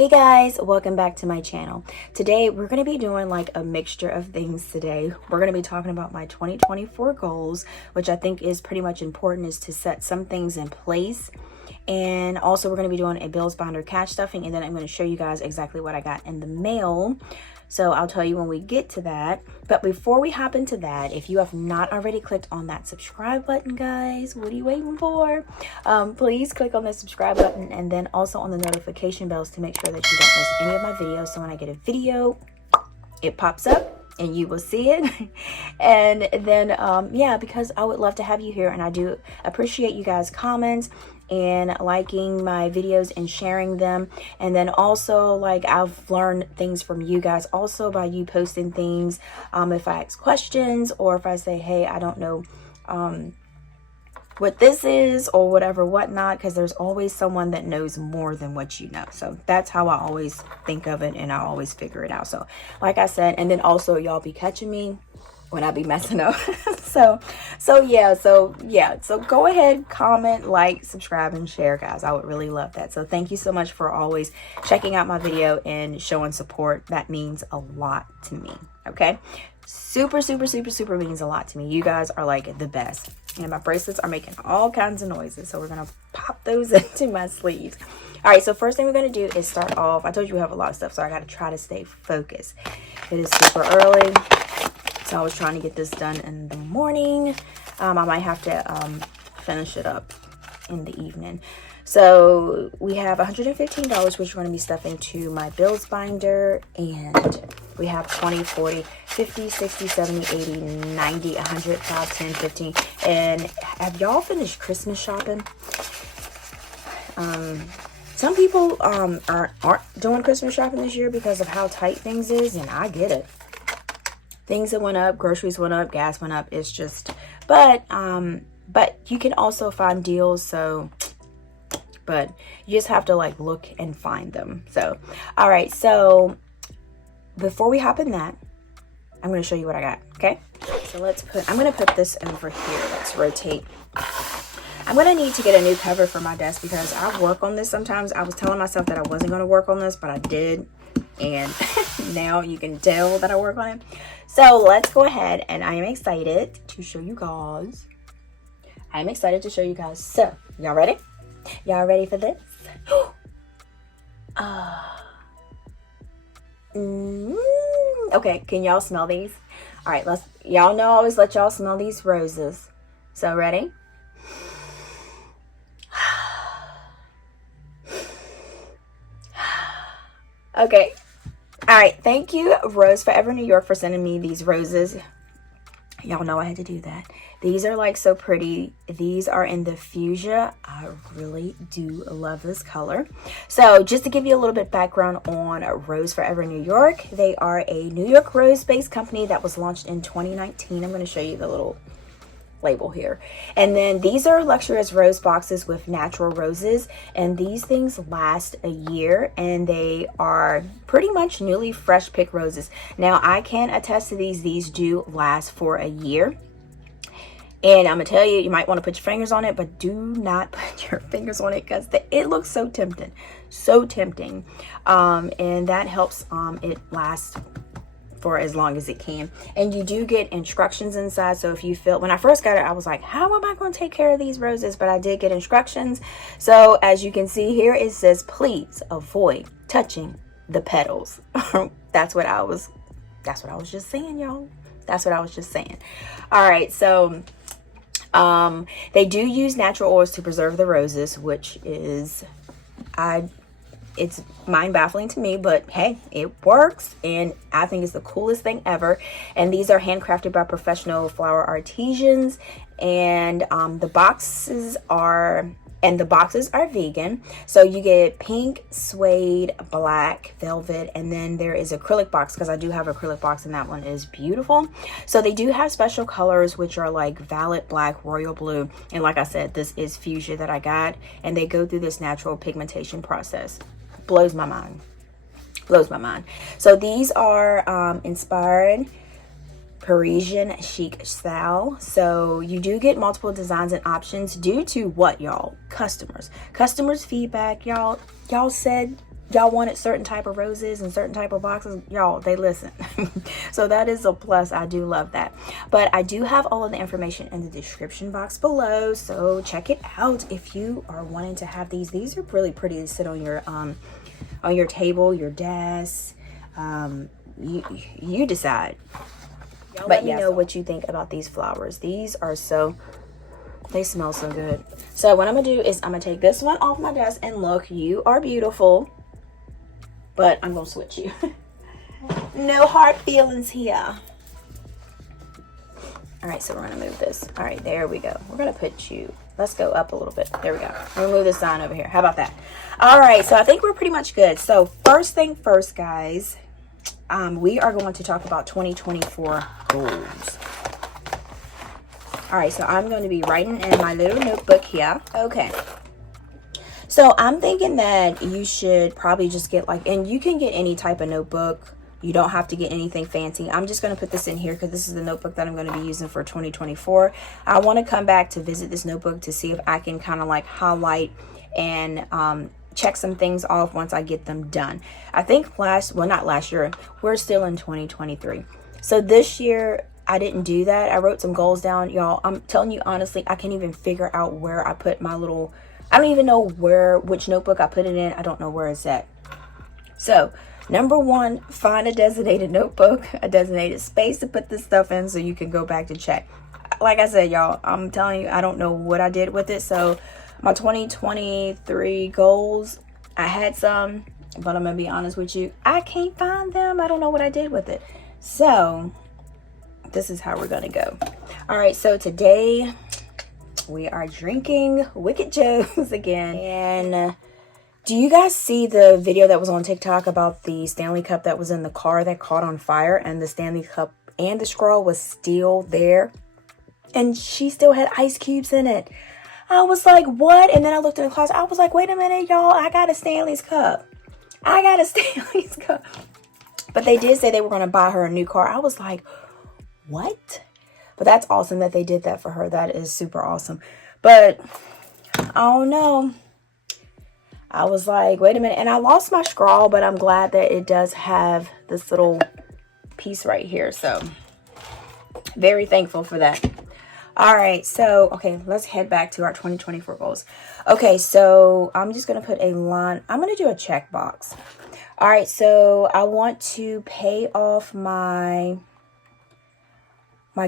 Hey guys, welcome back to my channel. Today we're going to be doing like a mixture of things today. We're going to be talking about my 2024 goals, which I think is pretty much important, is to set some things in place. And also we're going to be doing a bills binder cash stuffing, and then I'm going to show you guys exactly what I got in the mail. So I'll tell you when we get to that. But before we hop into that, if you have not already clicked on that subscribe button, guys, what are you waiting for? Please click on the subscribe button and then also on the notification bells to make sure that you don't miss any of my videos. So when I get a video, it pops up and you will see it. And then, yeah, because I would love to have you here, and I do appreciate you guys' comments and liking my videos and sharing them. And then also, like, I've learned things from you guys also by you posting things. If I ask questions, or if I say, hey, I don't know what this is or whatever, whatnot, because there's always someone that knows more than what you know. So that's how I always think of it, and I always figure it out. So like I said, and then also y'all be catching me when I be messing up. so go ahead, comment, like, subscribe, and share, guys. I would really love that. So thank you so much for always checking out my video and showing support. That means a lot to me. Okay, super means a lot to me. You guys are like the best. And my bracelets are making all kinds of noises, so we're gonna pop those into my sleeves. All right, so first thing we're gonna do is start off. I told you we have a lot of stuff, so I gotta try to stay focused. It is super early, so I was trying to get this done in the morning. I might have to finish it up in the evening. So we have $115, which we're going to be stuffing to my bills binder. And we have 20, 40, 50, 60, 70, 80, 90, 100, 5, 10, 15. And have y'all finished Christmas shopping? Some people aren't doing Christmas shopping this year because of how tight things is, and I get it. Things that went up, groceries went up, gas went up. It's just, but you can also find deals. So, but you just have to like look and find them. So, all right. So before we hop in that, I'm going to show you what I got. Okay. So I'm going to put this over here. Let's rotate. I'm going to need to get a new cover for my desk because I work on this sometimes. I was telling myself that I wasn't going to work on this, but I did. And now you can tell that I work on it. So let's go ahead, and I am excited to show you guys. So y'all ready? Y'all ready for this? Okay, can y'all smell these? All right, y'all know I always let y'all smell these roses. So ready? Okay. All right, thank you, Rose Forever New York, for sending me these roses. Y'all know I had to do that. These are like so pretty. These are in the fuchsia. I really do love this color. So just to give you a little bit background on Rose Forever New York, they are a New York rose-based company that was launched in 2019. I'm going to show you the little label here. And then these are luxurious rose boxes with natural roses, and these things last a year, and they are pretty much newly fresh picked roses. Now I can attest to these do last for a year, and I'm gonna tell you, you might want to put your fingers on it, but do not put your fingers on it because it looks so tempting, and that helps it last for as long as it can. And you do get instructions inside. So if you feel, when I first got it, I was like, how am I going to take care of these roses? But I did get instructions. So as you can see here, it says, please avoid touching the petals. That's what I was just saying, y'all. That's what I was just saying. All right. So they do use natural oils to preserve the roses, which is, it's mind-baffling to me, but hey, it works, and I think it's the coolest thing ever. And these are handcrafted by professional flower artisans, and the boxes are vegan. So you get pink, suede, black, velvet, and then there is acrylic box, because I do have acrylic box, and that one is beautiful. So they do have special colors, which are like violet, black, royal blue, and like I said, this is fuchsia that I got, and they go through this natural pigmentation process. Blows my mind. So these are inspired Parisian chic style. So you do get multiple designs and options due to what, y'all? Customers feedback. Y'all said y'all wanted certain type of roses and certain type of boxes, y'all, they listen. So that is a plus. I do love that. But I do have all of the information in the description box below, so check it out if you are wanting to have these. These are really pretty to sit on your table, your desk. You decide. Y'all let me know what you think about these flowers. These are they smell so good. So what I'm gonna do is I'm gonna take this one off my desk, and look, you are beautiful, but I'm gonna switch you. No hard feelings here. All right, so we're gonna move this. All right, there we go. We're gonna put you, let's go up a little bit. There we go. Remove this sign over here. How about that? All right, so I think we're pretty much good. So first thing first, guys, we are going to talk about 2024 goals. All right, so I'm going to be writing in my little notebook here. Okay. So I'm thinking that you should probably just get and you can get any type of notebook. You don't have to get anything fancy. I'm just going to put this in here because this is the notebook that I'm going to be using for 2024. I want to come back to visit this notebook to see if I can kind of highlight and check some things off once I get them done. I think not last year, we're still in 2023. So this year, I didn't do that. I wrote some goals down, y'all. I'm telling you honestly, I can't even figure out where I put my little, I don't even know which notebook I put it in. I don't know where it's at. So number one, find a designated notebook, a designated space to put this stuff in so you can go back to check. Like I said, y'all, I'm telling you, I don't know what I did with it. So my 2023 goals, I had some, but I'm gonna be honest with you, I can't find them. I don't know what I did with it. So this is how we're gonna go. All right, so today we are drinking Wicked Joe's again. And do you guys see the video that was on TikTok about the Stanley Cup that was in the car that caught on fire, and the Stanley Cup and the straw was still there, and she still had ice cubes in it? I was like, what? And then I looked in the closet. I was like, wait a minute, y'all, I got a Stanley's cup. I got a Stanley's cup. But they did say they were gonna buy her a new car. I was like, what? But that's awesome that they did that for her. That is super awesome. But I don't know. I was like, wait a minute. And I lost my scrawl, but I'm glad that it does have this little piece right here. So very thankful for that. All right. So, okay, let's head back to our 2024 goals. Okay. So I'm just going to put a line. I'm going to do a check box. All right. So I want to pay off my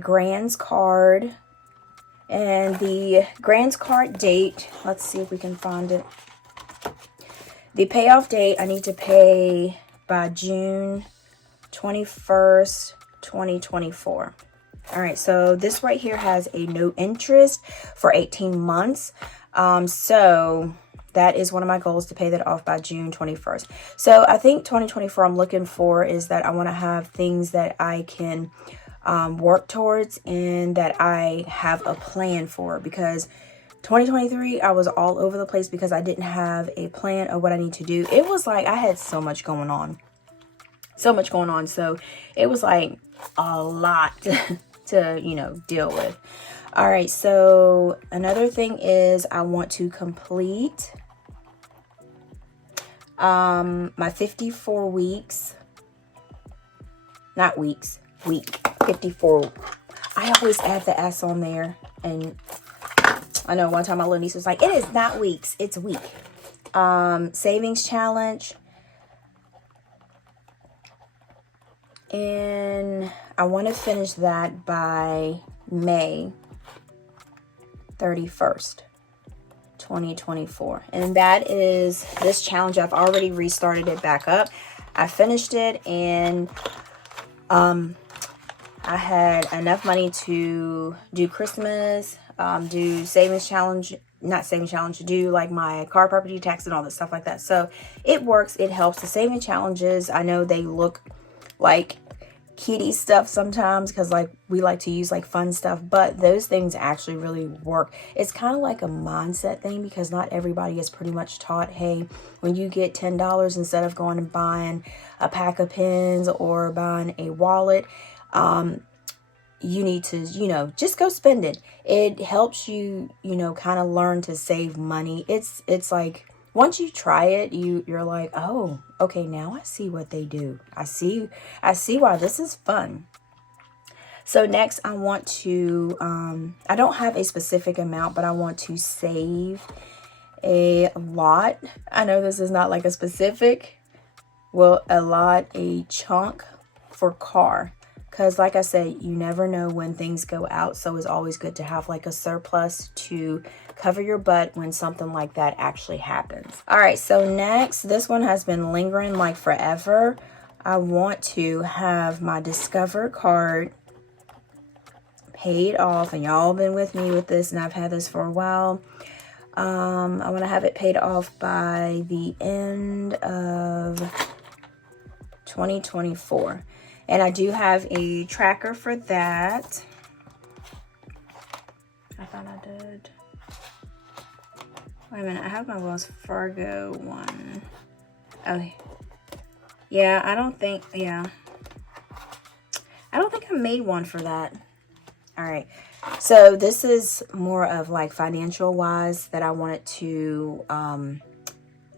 grants card, and the grants card date, let's see if we can find it. The payoff date, I need to pay by June 21st, 2024. All right, so this right here has a no interest for 18 months. So that is one of my goals, to pay that off by June 21st. So I think 2024 I'm looking for is that I want to have things that I can work towards and that I have a plan for, because 2023 I was all over the place because I didn't have a plan of what I need to do. It was like I had so much going on. So it was like a lot to deal with. All right, so another thing is I want to complete my 54 weeks, not weeks, week 54. I always add the S on there, and I know one time my little niece was like, it is not weeks, it's week. Savings challenge, and I want to finish that by May 31st, 2024. And that is this challenge. I've already restarted it back up. I finished it, and I had enough money to do Christmas, do savings challenge, not savings challenge, to do like my car property tax and all that stuff like that. So it works. It helps. The saving challenges, I know they look like kiddie stuff sometimes because like we like to use like fun stuff, but those things actually really work. It's kind of like a mindset thing, because not everybody is pretty much taught, hey, when you get $10, instead of going and buying a pack of pens or buying a wallet, you need to, just go spend it. It helps you, kind of learn to save money. It's like once you try it, you're like, oh, okay, now I see what they do. I see why this is fun. So next I want to, I don't have a specific amount, but I want to save a lot. I know this is not like a specific, well, a chunk for car. Because like I said, you never know when things go out. So it's always good to have like a surplus to cover your butt when something like that actually happens. All right, so next, this one has been lingering like forever. I want to have my Discover card paid off. And y'all been with me with this, and I've had this for a while. I want to have it paid off by the end of 2024. And I do have a tracker for that. I thought I did. Wait a minute, I have my Wells Fargo one. Oh, yeah, I don't think I made one for that. All right, so this is more of like financial wise that I wanted to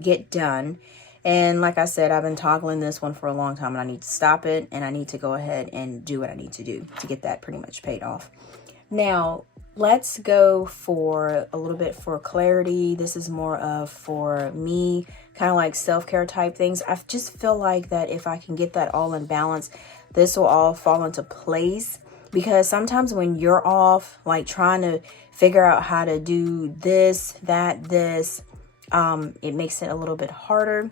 get done. And like I said, I've been toggling this one for a long time, and I need to stop it, and I need to go ahead and do what I need to do to get that pretty much paid off. Now, let's go for a little bit for clarity. This is more of for me, kind of like self-care type things. I just feel like that if I can get that all in balance, this will all fall into place. Because sometimes when you're off, like trying to figure out how to do this, that, this, it makes it a little bit harder.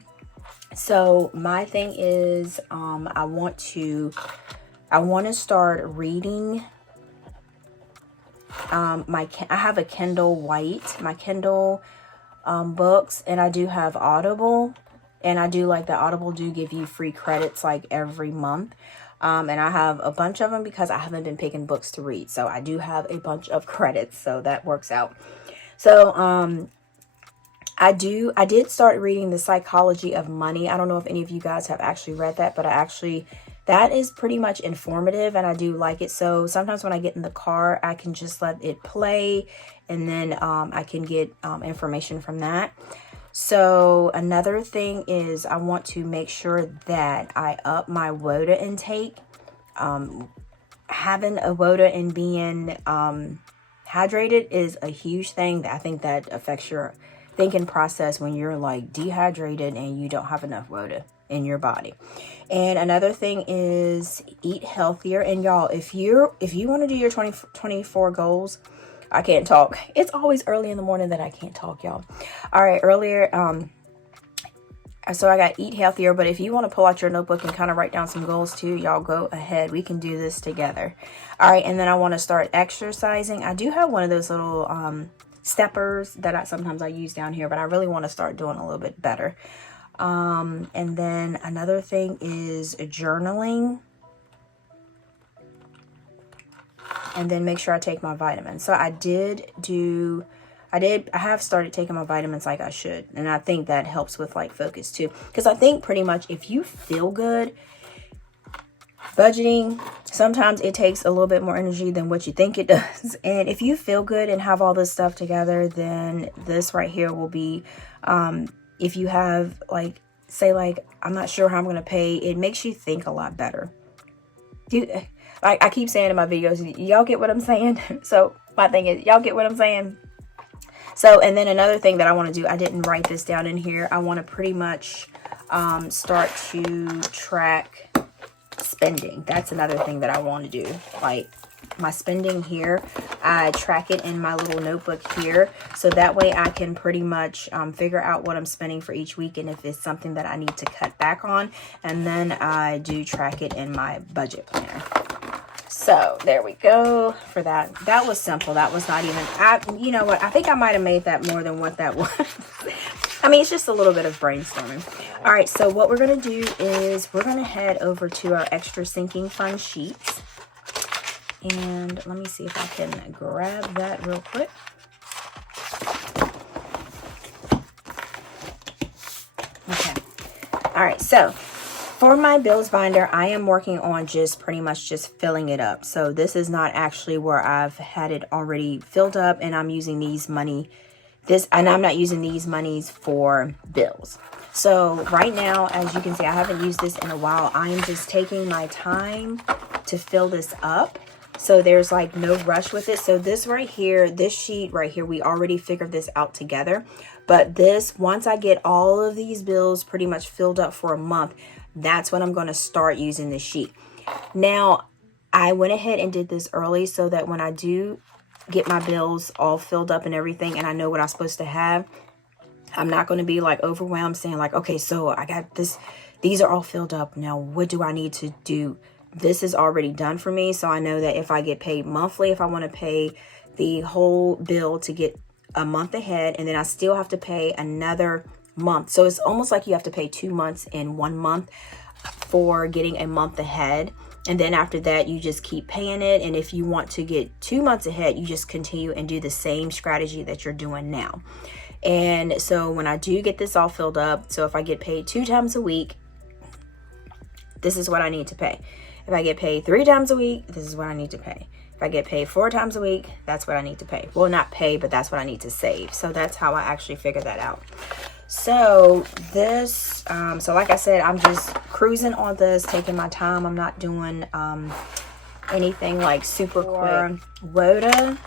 So my thing is, I want to start reading. I have a Kindle White, my Kindle books, and I do have Audible, and I do like the Audible do give you free credits like every month. And I have a bunch of them because I haven't been picking books to read. So I do have a bunch of credits, so that works out. So, I did start reading The Psychology of Money. I don't know if any of you guys have actually read that, but that is pretty much informative, and I do like it. So sometimes when I get in the car, I can just let it play, and then I can get information from that. So another thing is I want to make sure that I up my WODA intake. Having a WODA and being hydrated is a huge thing. I think that affects your thinking process when you're like dehydrated and you don't have enough WODA in your body. And another thing is eat healthier. And y'all, if you want to do your 2024 goals, I can't talk. It's always early in the morning that I can't talk, y'all. All right, earlier, so I got eat healthier, but if you want to pull out your notebook and kind of write down some goals too, y'all go ahead. We can do this together. All right, and then I want to start exercising. I do have one of those little steppers that sometimes I use down here, but I really want to start doing a little bit better. And then another thing is journaling. And then make sure I take my vitamins. So I have started taking my vitamins like I should. And I think that helps with like focus too. Because I think pretty much if you feel good, budgeting, sometimes it takes a little bit more energy than what you think it does. And if you feel good and have all this stuff together, then this right here will be, if you have like, say like, I'm not sure how I'm going to pay, it makes you think a lot better. Like I keep saying in my videos, y'all get what I'm saying? So my thing is, y'all get what I'm saying? So, and then another thing that I want to do, I didn't write this down in here. I want to pretty much start to track spending. That's another thing that I want to do. Like my spending here, I track it in my little notebook here. So that way I can pretty much figure out what I'm spending for each week and if it's something that I need to cut back on. And then I do track it in my budget planner. So there we go for that. That was simple. That was not even, you know what? I think I might have made that more than what that was. I mean, it's just a little bit of brainstorming. All right. So what we're going to do is we're going to head over to our extra sinking fund sheets. And let me see if I can grab that real quick. Okay. All right. So for my bills binder, I am working on just pretty much just filling it up. So this is not actually where I've had it already filled up, and I'm using these this, and I'm not using these monies for bills. So right now, as you can see, I haven't used this in a while. I am just taking my time to fill this up. So there's like no rush with it. So this right here, this sheet right here, we already figured this out together. But this, once I get all of these bills pretty much filled up for a month, that's when I'm going to start using this sheet. Now, I went ahead and did this early so that when I do get my bills all filled up and everything, and I know what I'm supposed to have, I'm not going to be like overwhelmed saying like, okay, so I got this, these are all filled up. Now, what do I need to do? This is already done for me. So I know that if I get paid monthly, if I want to pay the whole bill to get a month ahead, and then I still have to pay another month. So it's almost like you have to pay 2 months in 1 month for getting a month ahead. And then after that, you just keep paying it. And if you want to get 2 months ahead, you just continue and do the same strategy that you're doing now. And so when I do get this all filled up, so if I get paid 2 times a week, this is what I need to pay. If I get paid 3 times a week, this is what I need to pay. If I get paid 4 times a week, that's what I need to pay. Well, not pay, but that's what I need to save. So that's how I actually figured that out. So this, so like I said, I'm just cruising on this, taking my time. I'm not doing anything like super quick. Rhoda.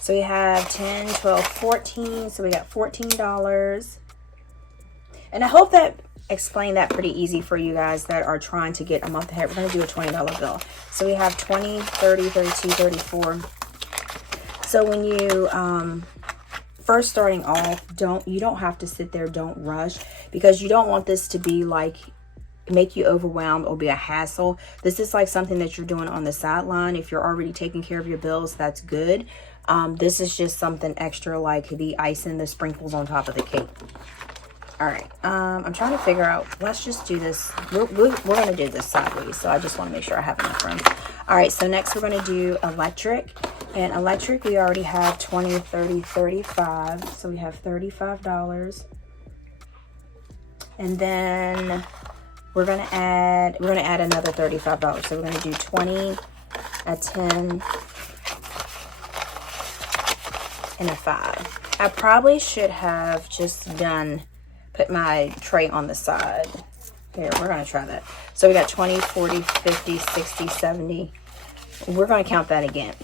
So we have 10, 12, 14. So we got $14. And I hope that explained that pretty easy for you guys that are trying to get a month ahead. We're going to do a $20 bill. So we have 20, 30, 32, 34. So when you first starting off, you don't have to sit there, don't rush, because you don't want this to be like make you overwhelmed or be a hassle. This is like something that you're doing on the sideline. If you're already taking care of your bills, that's good. This is just something extra, like the icing, the sprinkles on top of the cake. All right, I'm trying to figure out, let's just do this. We're going to do this sideways, so I just want to make sure I have enough room. All right, so next we're going to do electric. And electric, we already have 20, 30, 35. So we have $35. And then we're going to add another $35. So we're going to do 20, a 10, and a 5. I probably should have just put my tray on the side. Here, we're going to try that. So we got 20, 40, 50, 60, 70. We're going to count that again.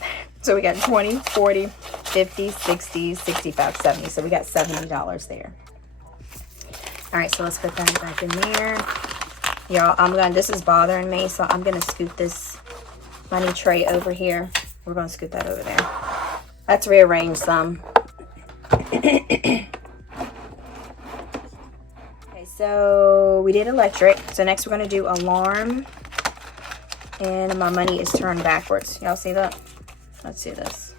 So we got 20, 40, 50, 60, 65, 70. So we got $70 there. All right, so let's put that back in there. Y'all, this is bothering me, so I'm going to scoot this money tray over here. We're going to scoot that over there. Let's rearrange some. Okay, so we did electric. So next we're going to do alarm. And my money is turned backwards. Y'all see that? Let's see this.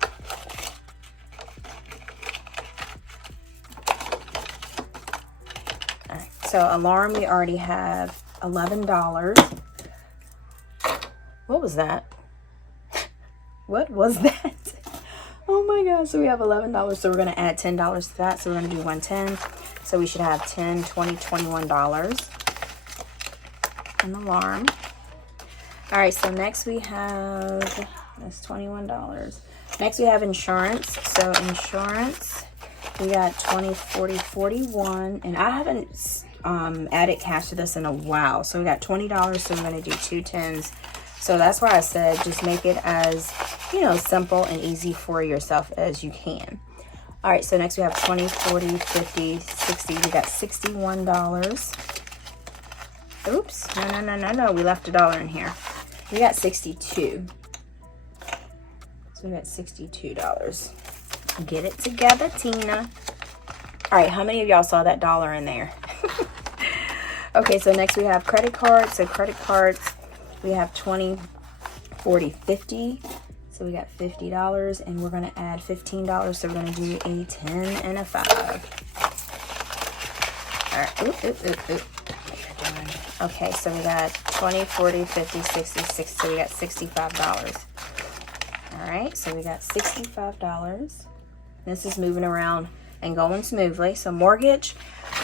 All right, so alarm, we already have $11. What was that? What was that? Oh my gosh, so we have $11. So we're going to add $10 to that. So we're going to do 110. So we should have $10, $20, $21. An alarm. All right, so next we have, that's $21. Next we have insurance. So insurance, we got 20, 40, 41. And I haven't added cash to this in a while. So we got $20, so we're going to do 2 10s. So that's why I said just make it as, simple and easy for yourself as you can. All right, so next we have 20, 40, 50, 60. We got $61. Oops, no. We left $1 in here. We got 62. So we got $62. Get it together, Tina. All right, how many of y'all saw that $1 in there? Okay, so next we have credit cards. So credit cards, we have 20, 40, 50. So we got $50, and we're going to add $15. So we're going to do a 10 and a 5. All right, oop. Okay, so we got 20, 40, 50, 60, 60. So we got $65. All right, so we got $65. This is moving around and going smoothly. So mortgage,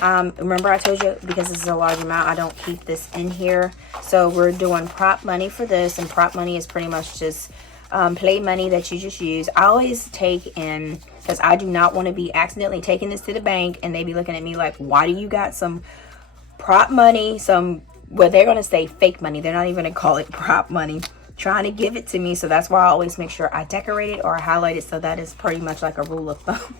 remember I told you, because this is a large amount, I don't keep this in here. So we're doing prop money for this, and prop money is pretty much just play money that you just use. I always take in, because I do not want to be accidentally taking this to the bank and they be looking at me like, why do you got some prop money, well, they're going to say fake money. They're not even going to call it prop money, trying to give it to me. So that's why I always make sure I decorate it or highlight it. So that is pretty much like a rule of thumb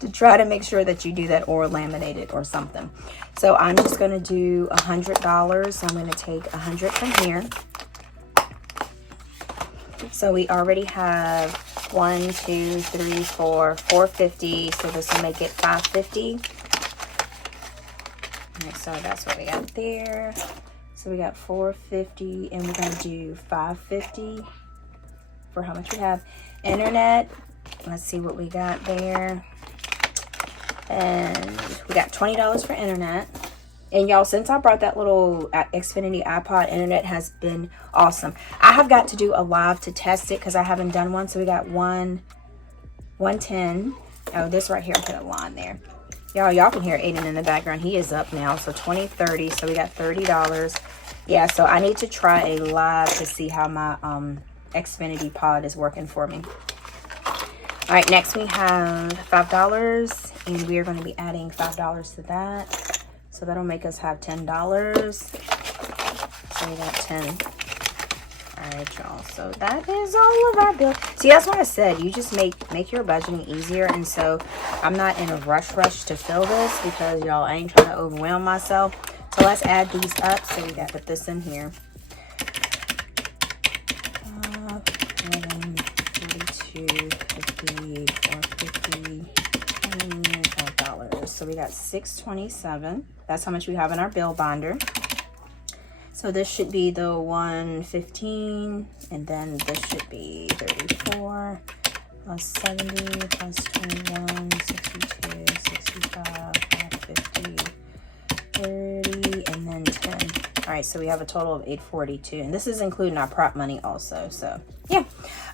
to try to make sure that you do that, or laminate it or something. So I'm just going to do $100. So I'm going to take 100 from here. So we already have 1, 2, 3, 4, 450. So this will make it 550. All right, so that's what we got there. So we got 450, and we're going to do 550 for how much we have. Internet, let's see what we got there. And we got $20 for internet. And y'all, since I brought that little Xfinity iPod, internet has been awesome. I have got to do a live to test it because I haven't done one. So we got 110. Oh, this right here, I put a line there. Y'all can hear Aiden in the background. He is up now. So 20, 30. So we got $30. Yeah, so I need to try a live to see how my Xfinity pod is working for me. All right, next we have $5. And we are going to be adding $5 to that. So that'll make us have $10. So we got 10. All right, y'all. So that is all of our bills. See, that's what I said. You just make your budgeting easier. And so I'm not in a rush to fill this because y'all, I ain't trying to overwhelm myself. So let's add these up. So we got to put this in here. 11, 42, 50, 450, $5. So we got $627. That's how much we have in our bill binder. So this should be the 115, and then this should be 34 plus 70 plus 21, 62, 65, 550, 30, and then 10. All right, so we have a total of 842, and this is including our prop money also. So yeah. All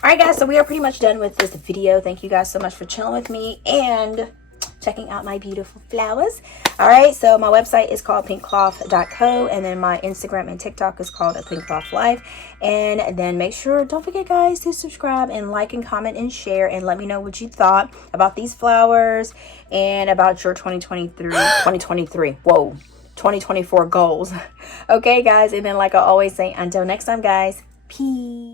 right, guys, so we are pretty much done with this video. Thank you guys so much for chilling with me and checking out my beautiful flowers. All right, so my website is called 𝗗𝗜𝗏𝗡𝗧, and then my Instagram and TikTok is called @PinkClothLife. And then make sure, don't forget guys, to subscribe and like and comment and share, and let me know what you thought about these flowers and about your 2024 goals. Okay guys, and then like I always say, until next time guys, peace.